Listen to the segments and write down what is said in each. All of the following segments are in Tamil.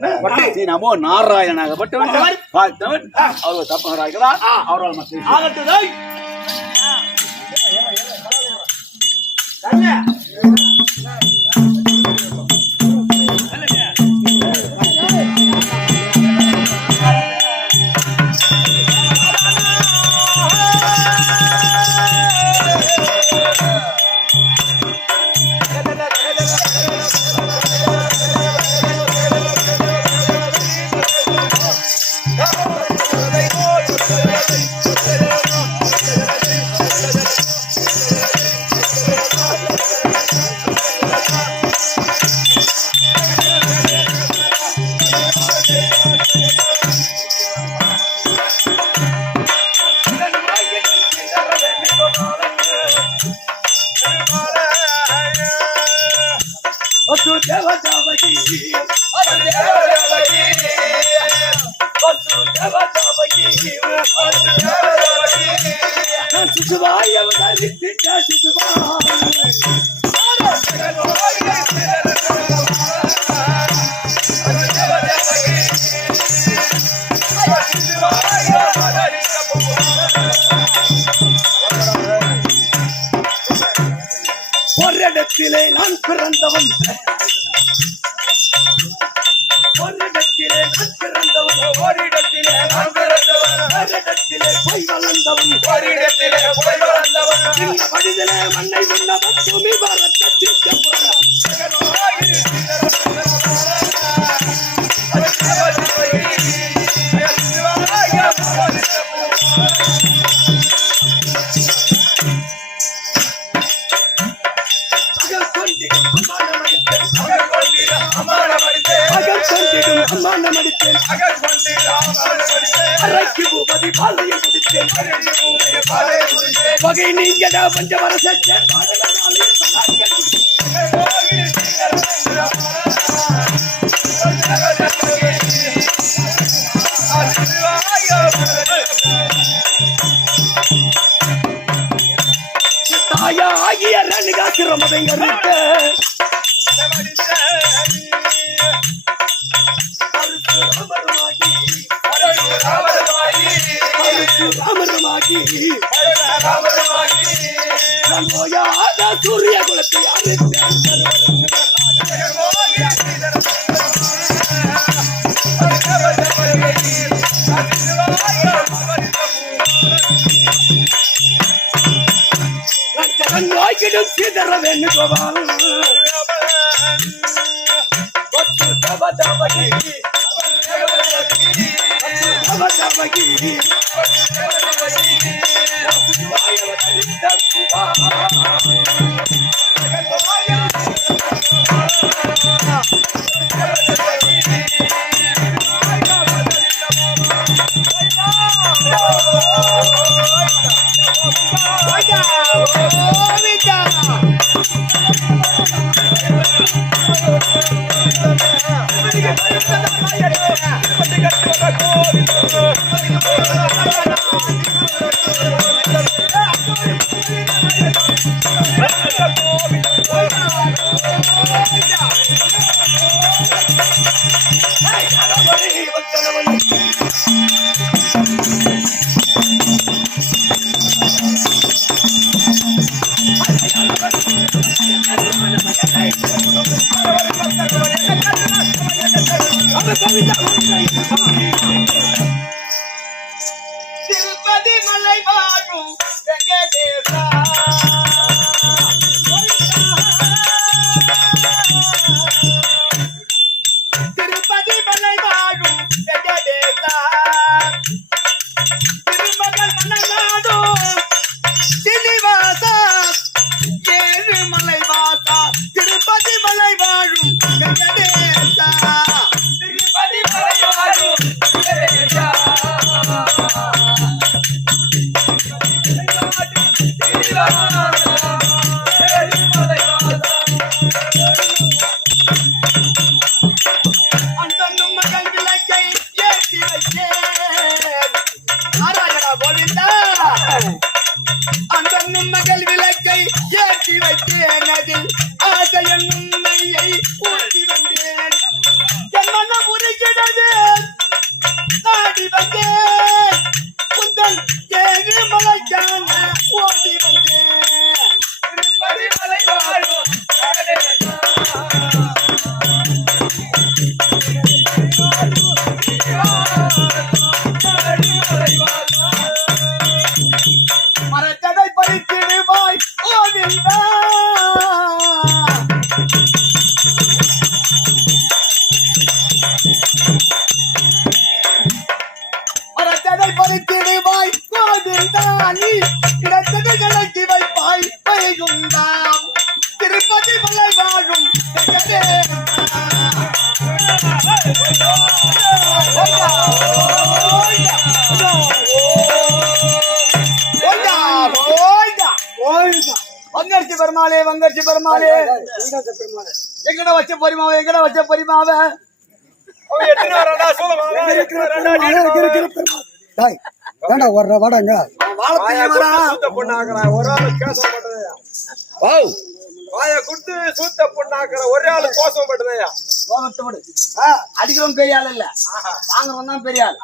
நமோ நாராயணாகப்பட்டவன் பார்த்தவன் அவர் தப்பகிறார்களா அவரால் மக்கள் ஆகட்டுதாய் ஓரிடத்திலே நான் பிறந்தவன் ஓரிடத்திலே போய் வளர்ந்தவன் இந்த மனிதனே மண்ணை உண்ணவன் பூமி பாரத்தை வகை நீங்கடா பஞ்ச வரசே தாயா ஆகிய ரணிகாசிரமதைங்க சூரிய குலத்தை நோய்கிடும் சீதர வேண்டுகோபால் திருப்பதி மலை வாழும் வெங்கடேசா திருப்பதி மலை வாழும் வெங்கடேசா திருமகள் மலைநாடும் சீனிவாசா ஏழு மலை வாசா திருப்பதி மலை வாழும் வெங்கடேசா திருப்பதி மலை வாழும் வெங்கடேசா மரத்ததை பறித்திடுவாய் கோவிந்தானி கிடைத்ததை கலக்கி வைப்பாய் வைகுந்தாம் திருப்பதி மலை வாழும் வங்கர்ச்சி பெருமாளே வங்கர்ச்சி பெருமாளே எங்கட வச்ச பரிமாவ எங்கட வச்ச பரிமாவ அடிக்கிறோம் பெரிய ஆள் இல்ல வாங்குறோம் தான் பெரிய ஆள்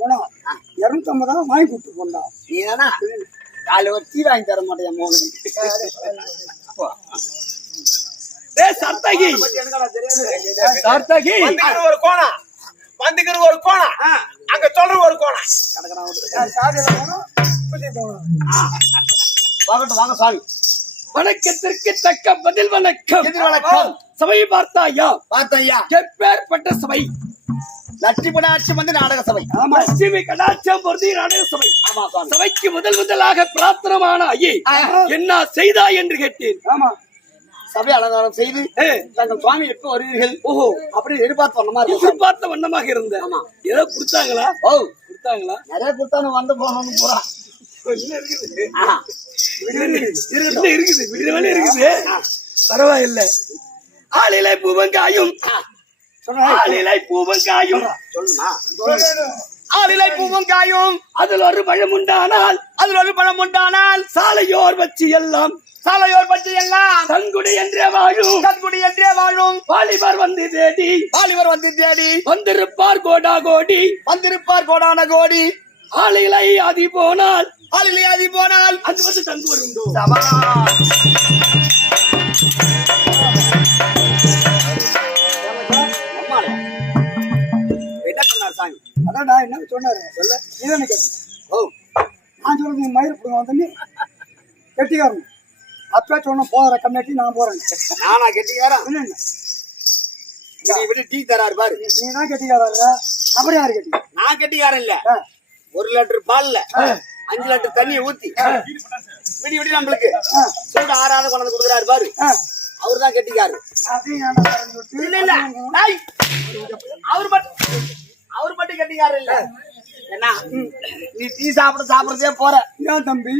போனா 250 வாங்கி கொடுத்து போனா நீ தானா காலையில ஒரு டீ வாங்கி தர மாட்டேன் மோகன் சர்த்தகி ஒரு கோணம் வந்துக்கிற ஒரு கோணம் அங்க சொல்ற ஒரு கோணம் வாங்கட்டும் வாங்க சாமி வணக்கத்திற்கு தக்க பதில் வணக்கம் வணக்கம் சபை பார்த்தாயா பார்த்தையா எப்பேற்பட்ட சபை லட்சுமணாட்சி வந்து நாடக சபை லட்சுமி கடாட்சம் பொருதி நாடக சபை ஆமா சுவாமி சபைக்கு முதலாக பிரார்த்தனமான ஐயே என்ன செய்தாய் என்று கேட்டேன். ஆமா சபை அலங்காரம் செய்து தங்கள் சுவாமி எப்ப வருவீர்கள் ஓஹோ அப்படி எதிர்பார்த்த வண்ணமா இருக்கு எதிர்பார்த்த வண்ணமாக இருந்த ஆமா ஏதோ கொடுத்தாங்களா ஓ கொடுத்தாங்களா நிறைய கொடுத்தானு வந்து போகணும் போறான் இருக்குது விடுதலை இருக்குது பரவாயில்லை ஆளிலை பூவங்காயும் ஆளிலை பூவங்காயும் சொல்லுமா ஆளிலை பூவங்காயும் அதில் ஒரு பழம் உண்டானால் சாலையோர் வச்சு எல்லாம் தங்குடி என்றே வாழும் வாலிபர் வந்து தேடி வந்திருப்பார் கோடான கோடி ஆளிலை ஆதி போனால் அது வந்து தங்கு வருண்டோ அதான் நான் என்ன சொன்னாரு சொல்ல நீதானே கேட்டு ஓ நான் சொல்றது நீ மயிர் பிடுங்க வந்து கெட்டிக்காரன் அப்பா சொன்ன போற கம்மியாட்டி நான் போறேன் நானா கெட்டிக்காரன் என்ன விட்டு டீ தராரு பாரு நீ தான் கெட்டிக்காரன் அப்படி யாரு கெட்டி நான் கெட்டிக்காரன் இல்ல 1 லிட்டர் பால்ல 5 லிட்டர் தண்ணியை ஊத்தி விடி நம்மளுக்கு சூடு ஆறாத கொண்டு கொடுக்குறாரு பாரு அவர்தான் கெட்டிக்காரு இல்ல இல்ல அவர் மட்டும் கெட்டிக்காரு இல்ல என்ன நீ டீ சாப்பிடறதே போற ஏன் தம்பி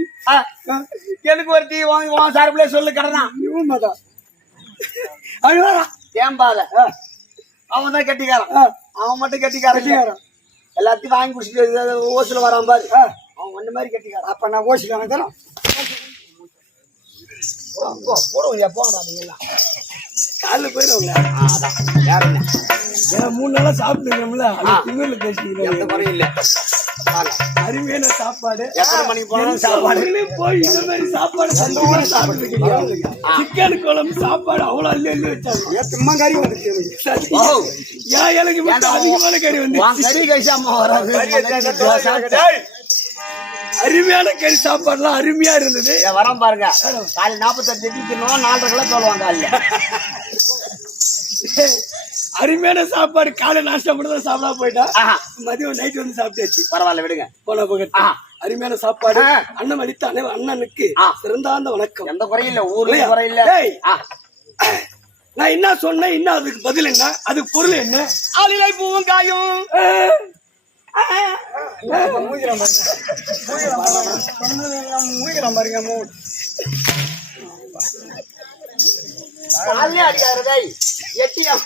எனக்கு ஒரு டீ வாங்கி உன் சார்பிலே சொல்லு கடனா இவன் தான் தேம்பாத அவன் தான் கெட்டிக்காரன் அவன் மட்டும் கெட்டிக்காரன் எல்லாத்தையும் வாங்கி குடிச்சிட்டு ஓசுல வரான் பாரு அவன் ஒண்ணு மாதிரி கெட்டிக்காரன் அப்ப நான் ஓசிக்கான தரோம் போடுவோம் போங்கடா நீங்க எல்லாம் காலைல போயிடுவாங்களா வேற என்ன ஏன்னா 3 நாளா சாப்பிட்டுருக்கோம்ல திங்கூர்ல எந்த பேசிக்கிறோம் குறையும் இல்ல அருமையான சாப்பாடு எத்தனை மணிக்கு போனாலும் சாப்பாடு போய் இந்த மாதிரி சாப்பாடு சந்தோஷமா சாப்பிட்டு சிக்கன் குழம்பு சாப்பாடு அவ்வளவு அள்ளி வச்சாங்க சும்மா கறி வந்துச்சு ஏன் எனக்கு மட்டும் அதிகமான கறி வந்து கறி கழிச்சாம வராது அருமையான கறி சாப்பாடுலாம் அருமையா இருந்தது வரம் பாருங்க காலை 45 தின்னும் 4:30 கிலோ சொல்லுவாங்க காலையில அருமையான சாப்பாடு காலை நாஷ்டா மட்டும் சாப்பிடா போயிட்டா மதியம் நைட் வந்து சாப்பிட்டாச்சு பரவாயில்ல விடுங்க போன போக அருமையான சாப்பாடு அண்ணன் அளித்த அண்ணனுக்கு சிறந்தாந்த வணக்கம் எந்த குறையும் இல்ல ஊர்ல குறையில்ல நான் என்ன சொன்னேன் இன்னும் அதுக்கு பதில் என்ன அதுக்கு பொருள் என்ன ஆளிலை பூவும் காயும் அடிக்காரதை எட்டியம்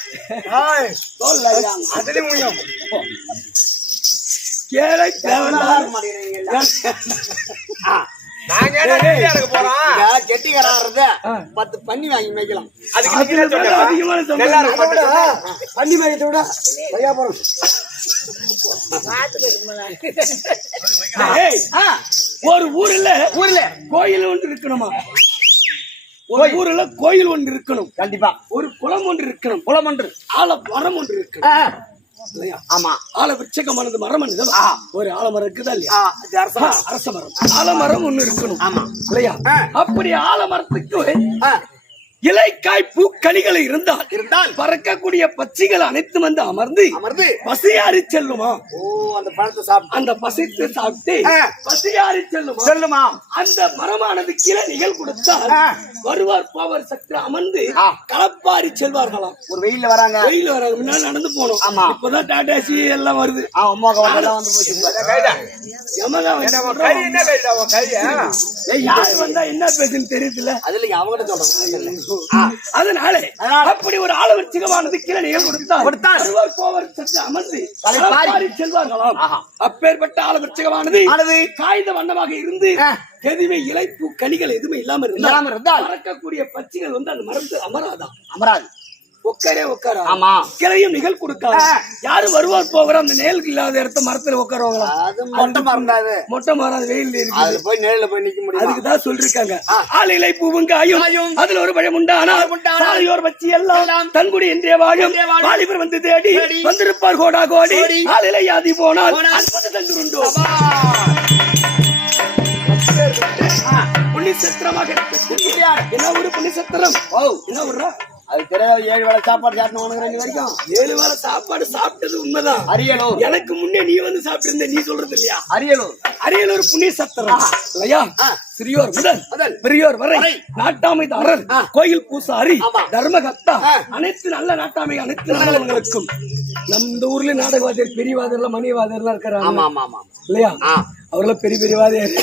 அதுலயும் முடியும் கேளை கெட்டிக்காரத 10 பண்ணி வாங்கி மேய்க்கலாம் பண்ணி மேய்க்கத்தை விட சரியா போறோம் ஒரு ஊர்ல கோயில் ஒன்று இருக்கணுமா ஒரு ஊர்ல கோயில் ஒன்று இருக்கணும் கண்டிப்பா ஒரு குளம் ஒன்று இருக்கணும் குளம் ஒன்று ஆலமரம் ஒன்று இருக்கணும் ஆமா ஆல விருட்சகமானது மரம் ஒரு ஆலமரம் இருக்குதா இல்லையா அரச மரம் ஆலமரம் ஒண்ணு இருக்கணும் ஆமா இல்லையா அப்படி ஆலமரத்துக்கு இலைக்காய் பூக்கனிகள் இருந்தால் பறக்கக்கூடிய பட்சிகள் அனைத்தும் வந்து அமர்ந்து பசியாறி செல்லுமா. அந்த பழத்தை சாப்பிட்டு அந்த பசித்து சாப்பிட்டு பசியாறி செல்லுமா. அந்த மரமானது கிளைகள் கொடுத்தால் வருவார் போவர் சக்தி அமர்ந்து களப்பாரி செல்வார்களாம். ஒரு வெயில்ல வராங்க முன்னாடி நடந்து போனோம். இப்பதான் டாடாசி எல்லாம் வருது. யாரு வந்தா என்ன பேசுன்னு தெரியுதுல்ல. அதனால அப்படி ஒரு ஆளவர்ச்சிகமானது கிளைகள் கொடுத்தால் போவர் சக்தி அமர்ந்து களப்பாரி செல்வார்களாம். அப்பேற்பட்ட ஆளவர்ச்சிகமானது காய்ந்த வண்ணமாக இருந்து எதுவுமே இலைப்பூ கனிகள் எதுவுமே இல்லாம இருந்தால் பறக்கக்கூடிய பட்சிகள் வந்து அந்த மரத்தில் அமராது. உட்காரா கிளையும் நிகழ் கொடுக்காது. யாரு வருவார் போகிற அந்த நேல் இல்லாத இடத்த மரத்துல உட்காருவாங்களா? மொட்டை மரம் வெயில் இருக்கு, போய் நேரில் போய் நிக்க முடியும். அதுக்குதான் சொல்லிருக்காங்க ஆளிலை பூவும் காயும் அதுல ஒரு பழம் உண்டானார் வச்சு எல்லாம் தன்குடி என்றே வாழும் வாலிபர் வந்து தேடி வந்திருப்பார் கோடா கோடி ஆளிலை யாதி போனால் தந்துருண்டோ. புண்ணிசத்திரமாக என்ன ஒரு புண்ணிசத்திரம் என்ன ஒரு அது தெரியாது. 7 வேளை சாப்பாடு சாப்பிட்டு வரைக்கும் 7 வேளை சாப்பாடு சாப்பிட்டது உண்மைதான். அரியலூர் எனக்கு முன்னே நீ வந்து சாப்பிட்டு இருந்த, நீ சொல்றது இல்லையா? அரியலூர் புண்ணிய சத்திரம் இல்லையா? சிறியோர் முதல் பெரியோர் வரை நாட்டாமை தாரர் கோயில் பூசாரி தர்மகர்த்தா அனைத்து நல்ல நாட்டாமை அனைத்து நல்லவங்களுக்கும் நம்ம இந்த ஊர்ல நாடகவாதியர் பெரியவாதியர்ல மணிவாதியர்லாம் இருக்கிறாங்க இல்லையா? அவர்கள பெரியவாதியர்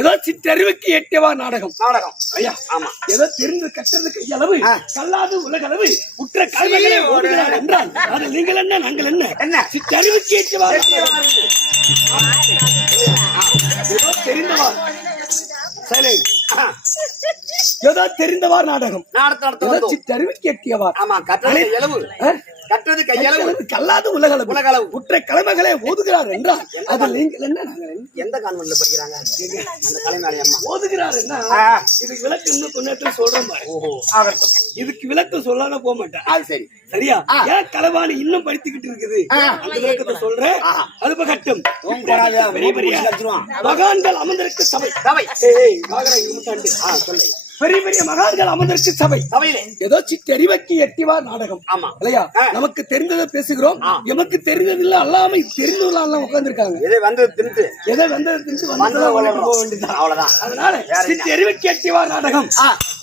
ஏதோ சிற்றறிவுக்கு எட்டியவா நாடகம் ஐயா. ஏதோ தெரிந்து கட்டுறதுக்கு அளவு கல்லாது உலகளவு உற்ற கல்விகளை ஓடுகிறார் என்றால் அது நீங்கள் என்ன நாங்கள் என்ன சிற்றறிவுக்கு எட்டியவா ஏதோ தெரிந்தவா ஏதோ தெரிந்தவார் நாடகம் சிற்றறிவுக்கு எட்டியவார் கட்டது கையளவு கல்லாது உலகளவு உற்ற கலைமகளை ஓதுகிறார் என்றால் அது நீங்கள் என்ன நாங்கள் எந்த கான்வென்ட்ல படிக்கிறாங்க? அந்த கலைமாலையம்மா ஓதுகிறார் என்ன? இதுக்கு விளக்கு இன்னும் கொஞ்சம் சொல்றேன் ஆகட்டும். இதுக்கு விளக்கம் சொல்லாம போக மாட்டேன். அது சரி சரியா? ஏன் கலைவாணி இன்னும் படித்துக்கிட்டு இருக்குது அந்த விளக்கத்தை சொல்றேன். அது பகட்டும். பெரிய பெரிய மகான்கள் அமர்ந்திருக்க சபை சொல்லு. பெரிய பெரிய மகான்கள் அமர்ந்திருக்கு சபையில ஏதோ சிற்றறிவுக்கு எட்டிவா நாடகம் இல்லையா? நமக்கு தெரிந்ததை பேசுகிறோம். எமக்கு தெரிந்ததில்ல அல்லாம தெரிந்தவர்கள் உட்கார்ந்துருக்காங்க. எதை வந்ததை தின்று போக வேண்டியதான். அவ்வளவுதான். அதனால சிற்றறிவுக்கு எட்டிவா நாடகம்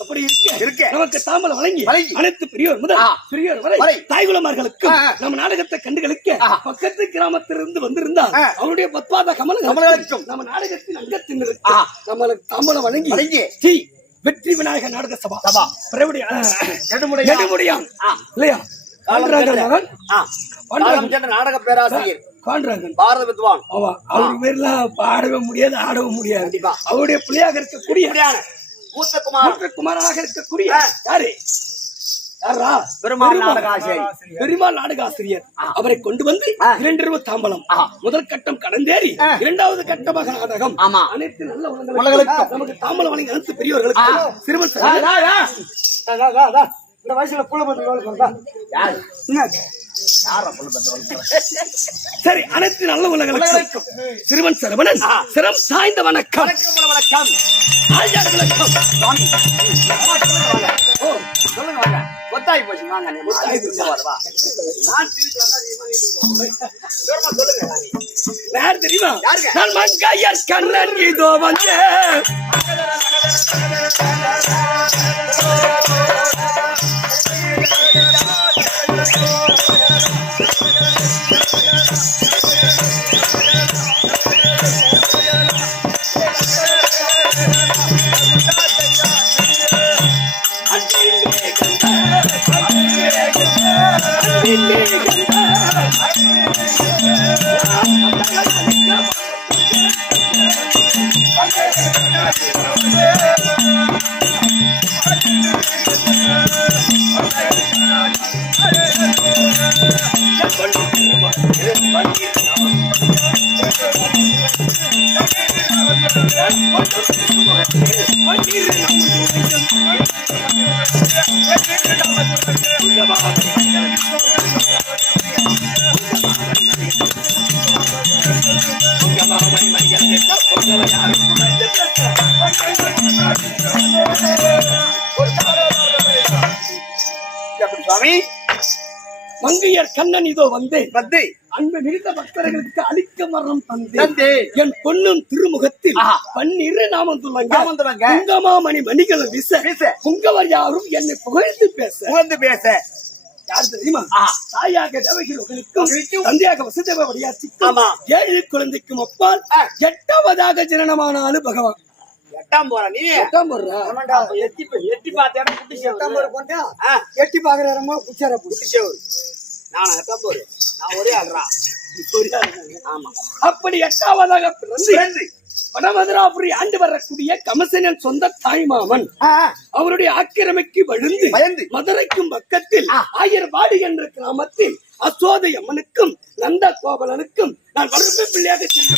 அப்படி இருக்கு. நமக்கு தாம்பலம் வழங்கி அனைத்து பெரியோர் முதல் பெரியோர் வரை தாய்குலமார்களுக்கு நம்ம நாடகத்தை கண்டுகளுக்கு பக்கத்து கிராமத்திலிருந்து வந்திருந்தால் அவருடைய பத்வாத கமலங்களுக்கும் நம்ம நாடகத்தின் அங்கத்தின் நம்மளுக்கு தாம்பலம் வழங்கி வெற்றி விநாயகர் நாடக சபா நெடுமுடியான் இல்லையா? நாடக பேராசிரியர் பாரத வித்வான். அவரு பேர்லாம் பாடவே முடியாது, ஆடவும் முடியாது. அவருடைய பிள்ளையாக இருக்கக்கூடிய மூத்த குமாராக இருக்கக்கூடிய யாரு? பெருமாள் நாடகாசிரியர். அவரை கொண்டு வந்து 2 தாம்பலம் முதல் கட்டம் கடந்தேறி 2வது கட்டமாக நாடகம் அனைத்து நல்ல உலகங்களுக்கு நமக்கு தாம்பலம் வழங்கி அனைத்து பெரியவர்களுக்கு சிறுவன் இந்த வயசுல சரி அனைத்து நல்ல உலகங்களுக்கு சிறுவன் சரவணன் சிரம் சாய்ந்த வணக்கம். ஒத்தாய் போச்சு யார் தெரியுமா? நான் மங்கையர் கண்ணன் இதோ வந்து ஒரு சுவாமி மங்கையர் கண்ணன் இதோ வந்து வந்து அன்பு மிகுந்த பக்தர்களுக்கு அளிக்க மரணம் தந்து. தந்து என் பொன்னும் திருமுகத்தில் ஆஹா. பன்னிரு நாமம் சொல்லுவாங்க நாமம் சொல்லுவாங்க. குங்கமாமணி மணிகளை வீச வீச. புங்கவர் யாரும் என்னை புகழ்ந்து பேச புகழ்ந்து பேச யார் தெரியுமா ஆஹா. தாயாக தேவகிகளுக்கும் தந்தையாக வசுதேவ வடியாச்சிக்கும் ஆமா. 7 குழந்தைக்கும் அப்பால் 8வதாக ஜனனமானாலும் பகவான் 8ஆம் போற நீ 8ஆம் போடுறா அப்ப எட்டி பார்த்த இடம் எட்டாம் போர் போட்டா ஆ. எட்டி பாக்குறாரமா குச்சார போட்டு புட்டிச்சவர் நான் 8ஆம் போரு நான் ஒரே ஆள்றா ஆமா அப்படி 8வதாக பிறந்து வடமதுராபுரி ஆண்டு வரக்கூடிய கமசனின் சொந்த தாய்மாமன் அவருடைய ஆக்கிரமிக்கு வழுந்து பயந்து. மதுரைக்கும் பக்கத்தில் ஆயிரபாடு என்ற கிராமத்தில் அசோதை அம்மனுக்கும் நந்த கோபலனுக்கும் நான் வளர்ப்பு பிள்ளையாக சென்று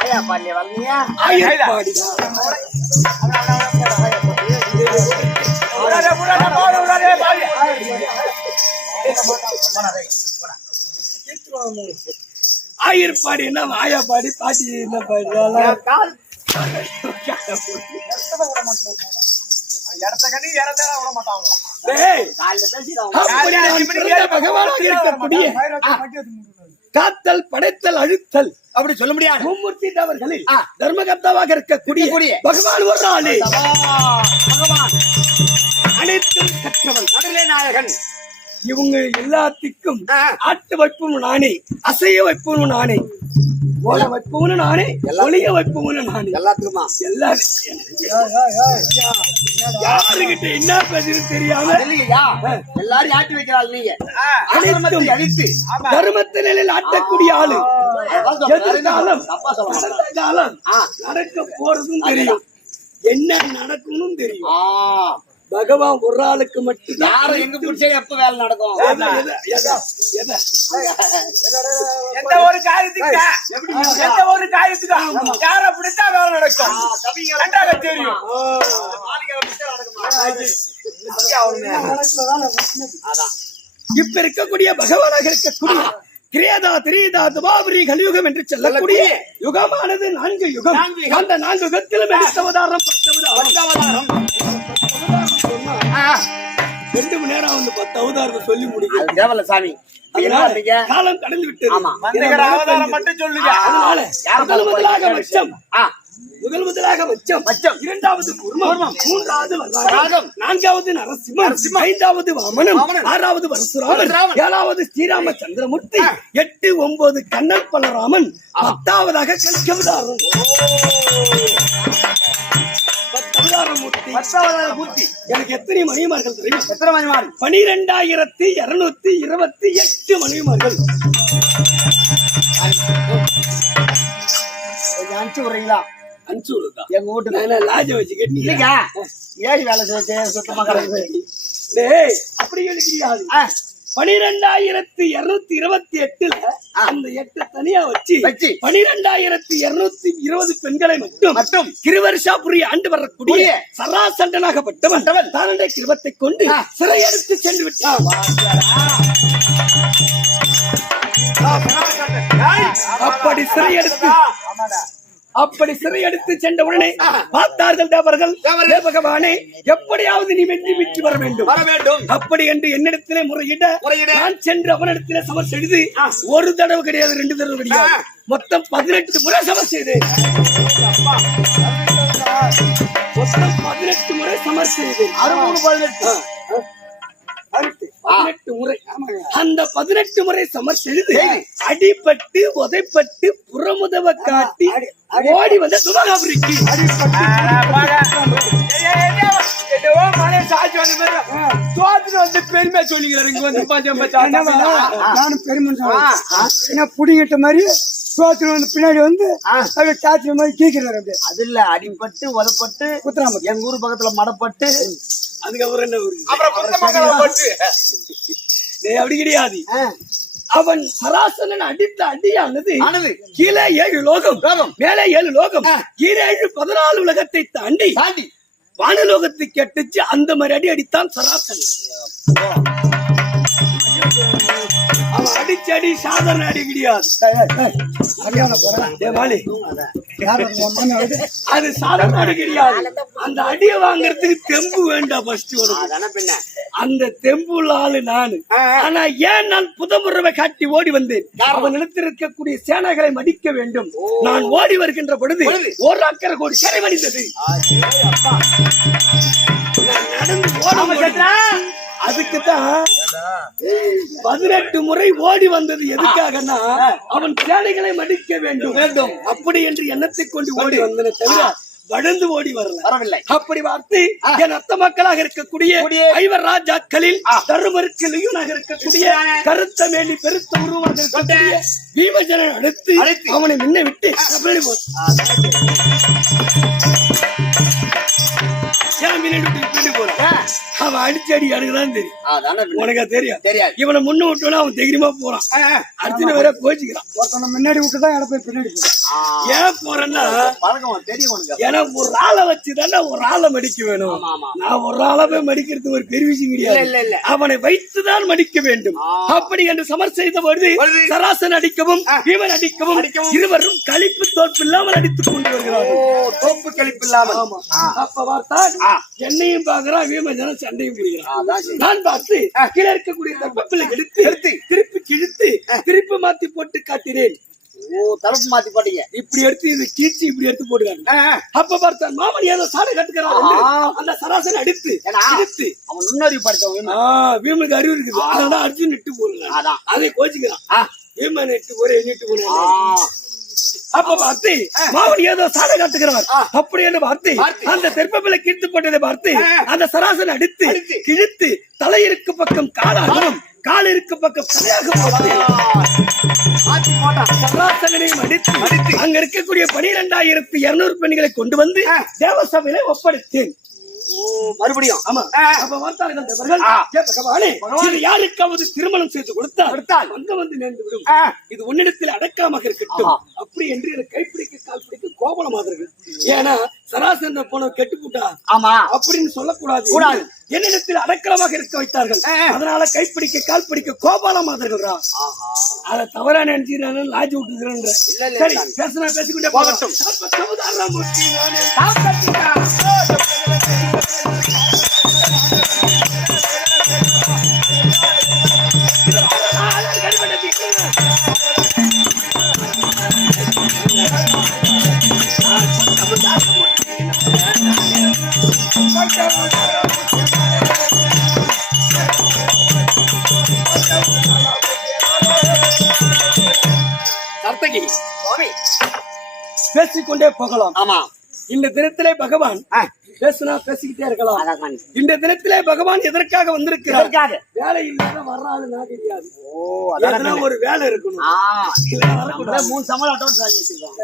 ஆயா பாண்டிய வளர்ந்தியா ஆயிரபாடிதான் ஆயிரப்பாடி என்ன ஆயாப்பாடி பாட்டி என்ன பாடுறாங்க பகவானாக இருக்கக்கூடிய காத்தல் படைத்தல் அழுத்தல் அப்படி சொல்ல முடியாது மும்மூர்த்தி தேவர்களில் தர்மகர்த்தாவாக இருக்கக்கூடிய பகவான் ஒரு ஆளு பகவான் அனைத்தும் கற்றவன் நடுநிலை நாயகன் இவங்க எல்லாத்துக்கும் ஆட்டு வைப்பும் நானே அசைய வைப்பும் நானே ஓட வைப்பும் நானே ஒளிய வைப்பும் நானே எல்லாத்துக்குமா எல்லாரும் யாருகிட்ட என்ன பேசுறது தெரியாம இல்லையா எல்லாரும் ஆட்டி வைக்கிறாள் நீங்க அனைத்தும் அடித்து தர்மத்தினில் ஆட்டக்கூடிய ஆளு எதிர்காலம் தப்பா சொல்ல கடந்த காலம் நடக்க போறதும் தெரியும் என்ன நடக்கணும் தெரியும் பகவான் ஒரு ஆளுக்கு மட்டும் யாரும் எங்க பிடிச்சா எப்ப வேலை நடக்கும் எந்த ஒரு காரியத்துக்கு எந்த ஒரு காரியத்துக்கு யார பிடிச்சா வேலை நடக்கும் நன்றாக தெரியும் இப்ப இருக்கக்கூடிய பகவானாக இருக்கக்கூடிய கிரேதா திரேதா துபாபுரி கலியுகம் என்று சொல்லக்கூடிய யுகமானது 4 யுகம் அந்த 4 யுகத்திலும் எடுத்த அவதாரம் 10 அவதாரம் 2 மணி நேரம் வந்து 10 அவதாரத்தை சொல்லி முடியும் தேவல சாமி காலம் கடந்து விட்டது அவதாரம் மட்டும் சொல்லுங்க அதனால முதல் முதலாக மச்சம் இரண்டாவது குர்மம் மூன்றாவது வராகம் நான்காவது நரசிம்மன் 5வது வாமனம் 6வது பரசுராமன் 7வது ஸ்ரீராம சந்திரமூர்த்தி 8 9 கண்ணன் பலராமன் 10வதாக கலிக்கவதாரம் 10 மூர்த்தி எனக்கு எத்தனை மணிமார்கள் தெரியும் எத்தனை மணிமார் 12,228 மணிமார்கள் அனுப்பிச்சு விடுறீங்களா அனுப்பிச்சு விடுதா எங்க வீட்டுக்கு நான் லாஜ வச்சு கேட்டீங்க ஏழு வேலை செய்ய சுத்தமா கிடக்கு அப்படி எழுதியாது 12,228 அந்த 8 தனியா வச்சு 12,220 பெண்களை மட்டும் கிருவர்ஷாபுரி ஆண்டு வரக்கூடிய சராசண்டனாகப்பட்டவன் தானண்டை கிருவத்தை கொண்டு சிறையெடுத்து சென்று விட்டான் அப்படி சிறையெடுத்து சென்ற உடனே பார்த்தார்கள் தேவர்கள் பகவானே எப்படியாவது நீ வெற்றி வர வேண்டும் அப்படி என்று என்னிடத்திலே முறையிட நான் சென்று அவனிடத்திலே சமர் செய்து ஒரு தடவை கிடையாது 2 தடவை கிடையாது மொத்தம் 18 முறை சமர் செய்தேன் மொத்தம் 18 முறை சமர் செய்தேன் 18 முறை அந்த 18 முறை சமர் செய்து அடிபட்டு உதைப்பட்டு புறமுதவ காட்டி ஓடி வந்த துபாபுரிக்கு பெருமை சொல்லிக்கிறாரு இங்க வந்து நானும் பெருமை என்ன புடிங்கிட்ட மாதிரி சோத்துல வந்து பின்னாடி வந்து அப்படியே காய்ச்சல் மாதிரி கேட்கிறாரு அப்படியே அது இல்ல அடிபட்டு உதப்பட்டு குத்துறாம எங்க ஊர் பக்கத்துல மடப்பட்டு அதுக்கப்புறம் என்ன அப்படி கிடையாது அவன் சராசரன் அடித்த அடியானது கீழே 7 லோகம் மேலே 7 லோகம் கீழே 14 உலகத்தை தாண்டி வானலோகத்தை கெட்டுச்சு அந்த மாதிரி அடி அடித்தான் சராசரன் அவன் அடிச்ச அடி சாதாரண அடி கிடையாது அது சாதாரண அடி கிடையாது அந்த அடியை வாங்குறதுக்கு தெம்பு வேண்டாம் ஃபர்ஸ்ட் உனக்கு. அதான பின்ன அந்த தெம்புள்ள ஆளு நானு. ஆனா ஏன் நான் புதமுறவை காட்டி ஓடி வந்தேன்? அவன் நிலத்திருக்கக்கூடிய சேனைகளை மடிக்க வேண்டும். நான் ஓடி வருகின்ற பொழுது ஒரு அக்கறை கோடி கரை வடிந்தது. நடந்து ஓட அதுக்குதான் 18 முறை ஓடி வந்தது. எதுக்காகனா அவன் சேனைகளை மடிக்க வேண்டும் அப்படி என்று எண்ணத்தை கொண்டு ஓடி வந்தன தவிர வளர்ந்து ஓடி வரவில்லை. அப்படி பார்த்து என் அத்த மக்களாக இருக்கக்கூடிய ஐவர் ராஜாக்களில் தருமருக்கு லியூனாக இருக்கக்கூடிய கருத்த மேலி பெருத்த உருவாக இருக்கக்கூடிய பீமஜனன் அடுத்து அவனை முன்ன விட்டு அவன் அடிச்சு அடி அணுகுதான் தெரியும். உனக்கா தெரியும்? இவனை முன்ன விட்டோன்னா அவன் தைரியமா போறான். அர்ஜுன வேற கோச்சிக்கிறான். ஒருத்தனை முன்னாடி விட்டுதான் இடப்போய் பின்னாடி ஏன் போறேன்னா ஏன்னா ஒரு ஆளை வச்சுதானே ஒரு ஆளை மடிக்க வேணும். நான் ஒரு ஆளவே மடிக்கிறது ஒரு பெரிய விஷயம் கிடையாது. அவனை வைத்துதான் மடிக்க வேண்டும். அப்படி என்று சமர் செய்த பொழுது சராசன் அடிக்கவும் பீமன் அடிக்கவும் இருவரும் கழிப்பு தோற்பு இல்லாமல் அடித்துக் கொண்டு வருகிறார்கள். தோப்பு கழிப்பு இல்லாமல். அப்ப பார்த்தா என்னையும் பாக்குறான் பீமன் சண்டையும் புரிகிறான். நான் பார்த்து கீழே இருக்கக்கூடிய தப்பில எடுத்து திருப்பி கிழித்து திருப்பி மாத்தி போட்டு காட்டினேன். தரப்பு மாத்தி போட்டீங்க. இப்படி எடுத்து இது கீழ்ச்சி இப்படி எடுத்து போடுறாங்க. அப்ப பார்த்தா மாமன் ஏதோ சாடை கட்டுக்கிறான். அந்த சராசரி அடித்து அவன் முன்னறிவு படித்தவன். பீமனுக்கு அறிவு இருக்குது. அதனால அர்ஜுன் இட்டு போடுறான். அதை கோச்சிக்கிறான். பீமன் இட்டு போற எண்ணிட்டு போறேன். அப்ப பார்த்து மாவன் ஏதோ சாடை காட்டுகிறார். அப்படி என்று பார்த்து அந்த தெற்பப்பிலை கீழ்த்து போட்டதை பார்த்து அந்த சராசனை அடித்து கிழித்து தலையிருக்கு பக்கம் காலாகவும் கால் இருக்க பக்கம் தலையாக போட்டு சராசனையும் அடித்து அங்க இருக்கக்கூடிய 12,200 பெண்களை கொண்டு வந்து தேவசபையில ஒப்படைத்தேன். மறுபடியும் யாருக்காவது திருமணம் செய்து கொடுத்தால் வந்து நேர்ந்து விடும். இது உன்னிடத்தில் அடக்காம இருக்கட்டும் அப்படி என்று எனக்கு கைப்பிடிக்க கால் பிடிக்க கோபலமாதர்கள். ஏன்னா சராசரி போன கெட்டுப்புட்டா அப்படின்னு சொல்லக்கூடாது. என்னிடத்தில் அடக்கலமாக இருக்க வைத்தார்கள். அதனால கைப்பிடிக்க கால் பிடிக்க கோபாலமாதர்கள். அதை தவறா நினைச்சு லாஜி விட்டுக்கிறேன். சரி பேசினா பேசிக்கொண்டே போகட்டும். பேசிக்கொண்டே போகலாம். ஆமா, இந்த தினத்திலே பகவான் பேசினா பேசிக்கிட்டே இருக்கலாம். இந்த தினத்திலே பகவான் எதற்காக வந்திருக்கிறார்? வேலை இல்லாத வர்றாது நான் தெரியாது. ஒரு வேலை இருக்கணும். 3 சம்பளம் அட்டோன்ஸ் வாங்கி வச்சிருக்கோம்.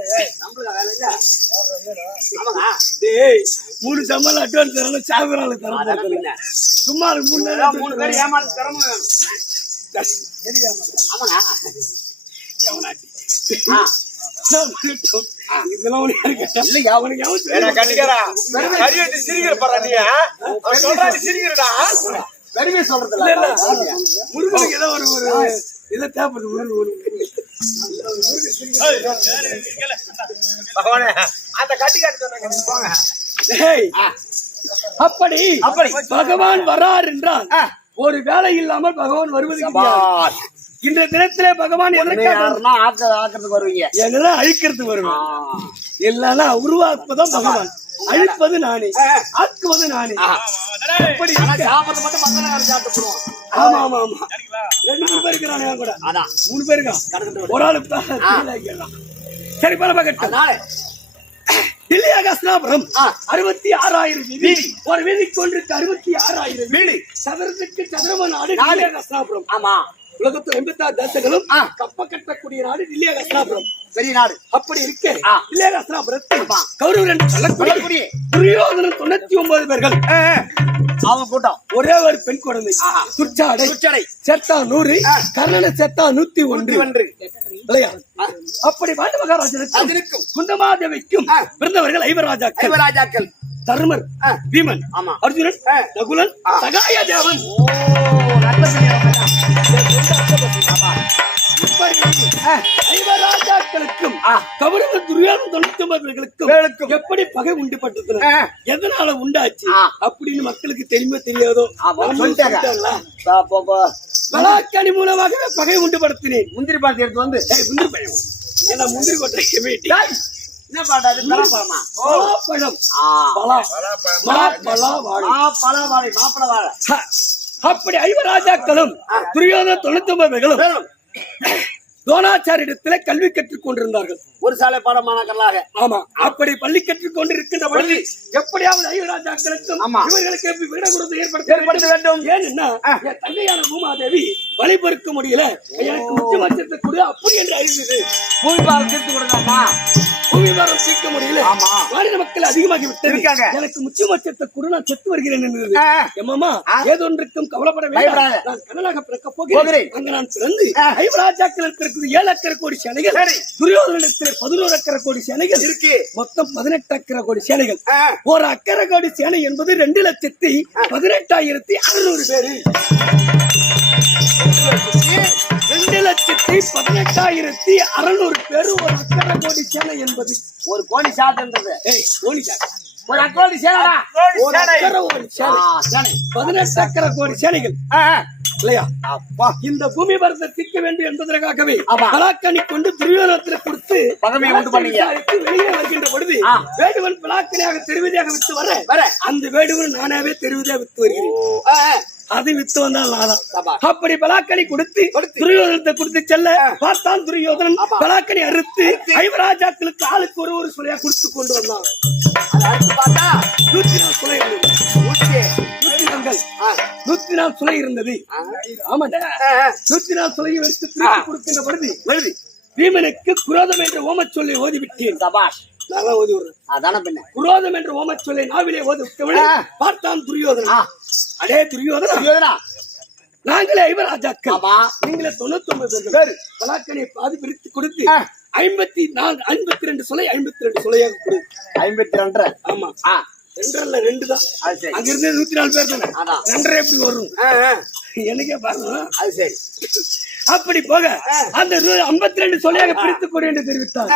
3 சம்பளம் அட்வான்ஸ் தரணும். சாகுறாள் தர சும்மா 3 பேர் ஏமாந்து திறமை வேணும். முருகனுக்கு ஏதோ ஒரு இதை தேவைப்படுது. அப்படி பகவான் வரார் என்றால் ஒரு வேலை இல்லாமல் பகவான் வருவது. இன்றைய தினத்திலே பகவான் ஆக்கிறதுக்கு வருவீங்க, எங்களை அழிக்கிறதுக்கு வருவேன். இல்லன்னா உருவாக்குவதும் பகவான், அழிப்பது நானே, ஆக்குவது நானே. ஆமா ஆமா ஆமா 2-3 பேர் இருக்கிறானே கூட. 3 பேர் இருக்கான். ஒரு ஆளு சரி பரவாயில்ல. தில்லியாகாஸ்தாபுரம் 66,000 வீதி. ஒரு வீதிக்கு ஒன்றுக்கு 66,000 வீடு. சதுரத்துக்கு சதுரம நாடு தில்லியாகாஸ்தாபுரம். ஆமா, உலகத்தில் 86 தேசங்களும் கப்ப கட்டக்கூடிய நாடு தில்லியாகாஸ்தாபுரம், பெரிய நாடு. அப்படி இருக்கு தில்லியாகாஸ்தாபுரத்தில் கௌரவர் என்று சொல்லக்கூடிய துரியோதனன் 99 பேர்கள் அவங்க கூட்டம். ஒரே ஒரு பெண் குழந்தை துர்ச்சாடை செத்தா 100, கர்ணனை செத்தா 101. அப்படி பாண்டு மகாராஜனுக்கும் குந்தமாதேவிக்கும் பிறந்தவர்கள் ஐவராஜாக்கள். தர்மர், பீமன், அர்ஜுனன், நகுலன், சகாய தேவன். ஐவராஜாக்களுக்கும் கௌரவ துரியோதன 99 எப்படி பகை உண்டுபட்டது, எதனால உண்டாச்சு அப்படின்னு மக்களுக்கு தெரியுமா தெரியாதோ சொல்லிட்டாங்களா? பலாக்கனி மூலமாக பகை உண்டுபடுத்தினேன். முந்திரி பாத்தி எடுத்து வந்து முந்திரி பழம் ஏன்னா முந்திரி கொட்டை என்ன பாட்டாது? பலாப்பழமா? பழம் மாப்பழ வாழை. மாப்பழ வாழை. அப்படி ஐவராஜாக்களும் துரியோதன 99 துரோணாச்சாரியிடத்திலே கல்வி கற்றுக் கொண்டிருந்தார்கள். ஒரு சாலை பாடமானாக்களாக. ஆமா, அப்படி பள்ளி கற்றுக் கொண்டிருக்கின்ற பொழுது எப்படியாவது ஐவராஜாக்களுக்கும் இவர்களுக்கு விடகுறதை ஏற்படுத்த வேண்டும். ஏன்னா என் தங்கையான பூமாதேவி வழிபொறுக்க முடியல, எனக்கு உச்சபட்சத்தை கொடு அப்படி என்று அறிந்தது. பூமிபாரம் தீர்த்து கொடுத்தாங்க. பூமிபாரம் தீர்க்க முடியல, மாநில மக்கள் அதிகமாகி விட்டது, எனக்கு உச்சபட்சத்தை கொடு, நான் செத்து வருகிறேன் என்பது. எம்மாமா ஏதொன்றுக்கும் கவலைப்பட வேண்டாம், நான் கனலாக பிறக்க போகிறேன். அங்க நான் பிறந்து ஐவராஜாக்கள் இருக்கிற 7 அக்கரை கோடி சேனைகள், துரியோதனத்தில் 11 அக்கரை கோடி சேனைகள் இருக்கு, மொத்தம் 18 அக்கரை கோடி சேனைகள். ஒரு அக்கரை கோடி சேனை என்பது 2,18,600 பேரு. 2,18,600 பேரு ஒரு அக்கரை கோடி சேனை என்பது. ஒரு கோடி சாதன்றது. கோடி சேனை ஒரு அக்கோடி சேனடா. ஒரு அக்கரை கோடி சேனை 18 அக்கரை கோடி சேனைகள் இல்லையா? இந்த பூமி பரத்தை திக்க வேண்டும் என்பதற்காகவே பலாக்கனி கொண்டு துரியோதனத்தில் கொடுத்து பகமையை உண்டு பண்ணீங்க. வெளியே வருகின்ற பொழுது வேடுவன் பலாக்கனியாக தெருவதியாக வித்து வர அந்த வேடுவன் நானாவே தெருவதியாக வித்து வருகிறேன். அது வித்து வந்தால் நாதான். அப்படி பலாக்கனி கொடுத்து துரியோதனத்தை கொடுத்து செல்ல பார்த்தான் துரியோதனன் பலாக்கனி அறுத்து ஐவராஜாக்களுக்கு ஆளுக்கு ஒரு சுளையா கொடுத்து கொண்டு வந்தான். 104 சுளை 104 சுளை இருந்தது. ஆமாண்டா, 104 சுளையை எடுத்து கொடுக்கின்ற பொழுது பீமனுக்கு குரோதம் என்ற ஓமச் சொல்லை ஓதிவிட்டேன். சபாஷ், நல்லா ஓதி விடுறேன். அதான பின்ன குரோதம் என்ற ஓமச் சொல்லை நாவிலே ஓதி விட்டவனே பார்த்தான் துரியோதனா. அடே துரியோதனா, நாங்களே ஐவராஜாக்கள், நீங்களே 99 பேர். பலாக்கனை பாதி பிரித்து கொடுத்து 52 சுளை 52 சுளையாக கொடு. 52. ஆமா, 2 தான். அங்க இருந்து 104 பேர் தானே, 2 எப்படி வரும் எனக்கே பாருங்க. அது சரி. அப்படி போக அந்த 52 சொல்லியாக பிரித்துக் கொடு என்று தெரிவித்தார்.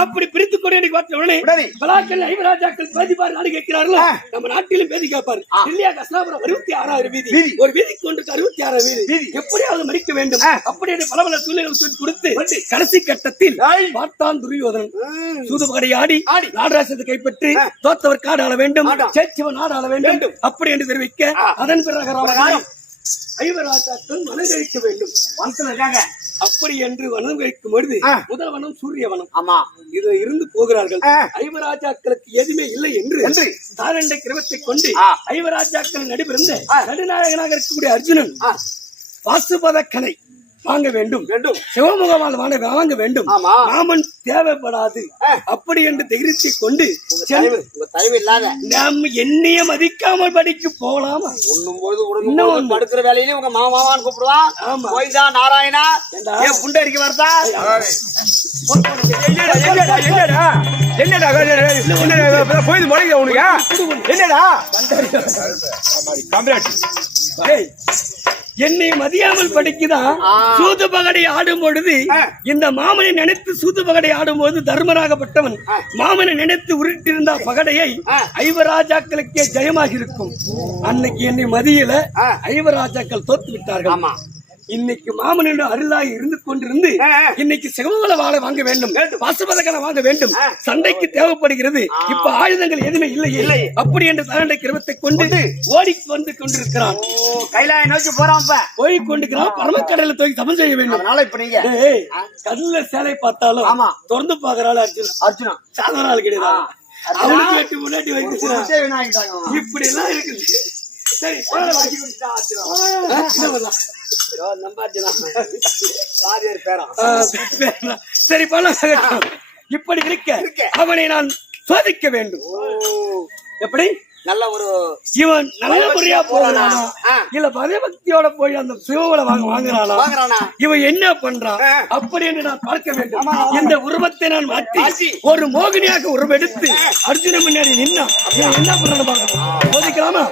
அப்படி பிரித்துக் கொடு என்று பார்த்த உடனே பலாக்கல் ஐவராஜாக்கள் பேதிப்பார் நாடு கேட்கிறார்களோ, நம்ம நாட்டிலும் பேதி கேட்பார். இல்லையா கசாபுரம் 66வது வீதி, ஒரு வீதிக்கு ஒன்று 66வது வீதி, எப்படியாவது மறிக்க வேண்டும். அப்படி பல பல சூழ்நிலைகள் சொல்லி கொடுத்து கடைசி கட்டத்தில் பார்த்தான் துரியோதனன் சூதுபகடை ஆடி நாடராசத்தை கைப்பற்றி தோத்தவர் காடு ஆள வேண்டும், சேச்சவன் நாடு ஆள வேண்டும் அப்படி என்று தெரிவிக்க அதன் பிறகு ஐவராஜாக்கள் மனம் கழிக்க வேண்டும். அப்படி என்று வனம் கழிக்கும் பொழுது முதல் வனம் சூரிய வனம். ஆமா, இதுல இருந்து போகிறார்கள். ஐவராஜாக்களுக்கு எதுவுமே இல்லை என்று தாரண்டை கிரமத்தை கொண்டு ஐவராஜாக்கள் நடுபிறந்த நடுநாயகனாக இருக்கக்கூடிய அர்ஜுனன் பாசுபத கலை வாங்க வேண்டும், சிவமுகமால் வாங்க வேண்டும், மாமன் தேவைப்படாது அப்படி என்று தைரியத்தை கொண்டு நாம் என்னைய மதிக்காமல் படிக்க போகலாமா? இன்னும் படுக்கிற வேலையில உங்க மாமாவான்னு கூப்பிடுவான். போய்தா நாராயணா புண்டரிக்க வரதா? என்னடா போய் முளைக்க உனக்கு என்னடா என்னை மதியாமல் படிக்குதான் சூது பகடை ஆடும் பொழுது இந்த மாமனை நினைத்து சூது பகடை ஆடும் போது தர்மராகப்பட்டவன் மாமனை நினைத்து உருட்டிருந்த பகடையை ஐவராஜாக்களுக்கே ஜெயமாக இருக்கும். அன்னைக்கு என்னை மதியில ஐவராஜாக்கள் தோத்து விட்டார்கள். இன்னைக்கு மாமனின் அருளாக இருந்து கொண்டிருந்து இன்னைக்கு சிவமல வாழை வாங்க வேண்டும், பாசுபதகனை வாங்க வேண்டும், சண்டைக்கு தேவைப்படுகிறது. இப்ப ஆயுதங்கள் எதுவுமே இல்லை. அப்படி என்று சண்டை கிரமத்தை கொண்டு ஓடி வந்து கொண்டிருக்கிறான். கைலாய நோக்கி போறான். போய் கொண்டிருக்கிறான். பரமக்கடலை தூக்கி சமன் செய்ய வேண்டும். கடல்ல சேலை பார்த்தாலும் திறந்து பாக்குறாள் அர்ஜுனா. சாதாரண ஆள் கிடையாது. அவனுக்கு வெட்டி முன்னாடி வைத்து இப்படி எல்லாம் இருக்குது. சரி சரி போல இப்படி இருக்க அவனை நான் சோதிக்க வேண்டும். எப்படி நல்ல ஒரு இவன் நல்ல முறையா போகிறானா இல்ல பயபக்தியோட போய் அந்த சிவங்களை வாங்குறானா, இவன் என்ன பண்றான் அப்படி என்று நான் பார்க்க வேண்டும். இந்த உருவத்தை நான் மாற்றி ஒரு மோகினியாக உருவெடுத்து அர்ஜுன முன்னாடி நின்னா என்ன பண்றான்னு பார்க்கணும். சோதிக்கலாமா?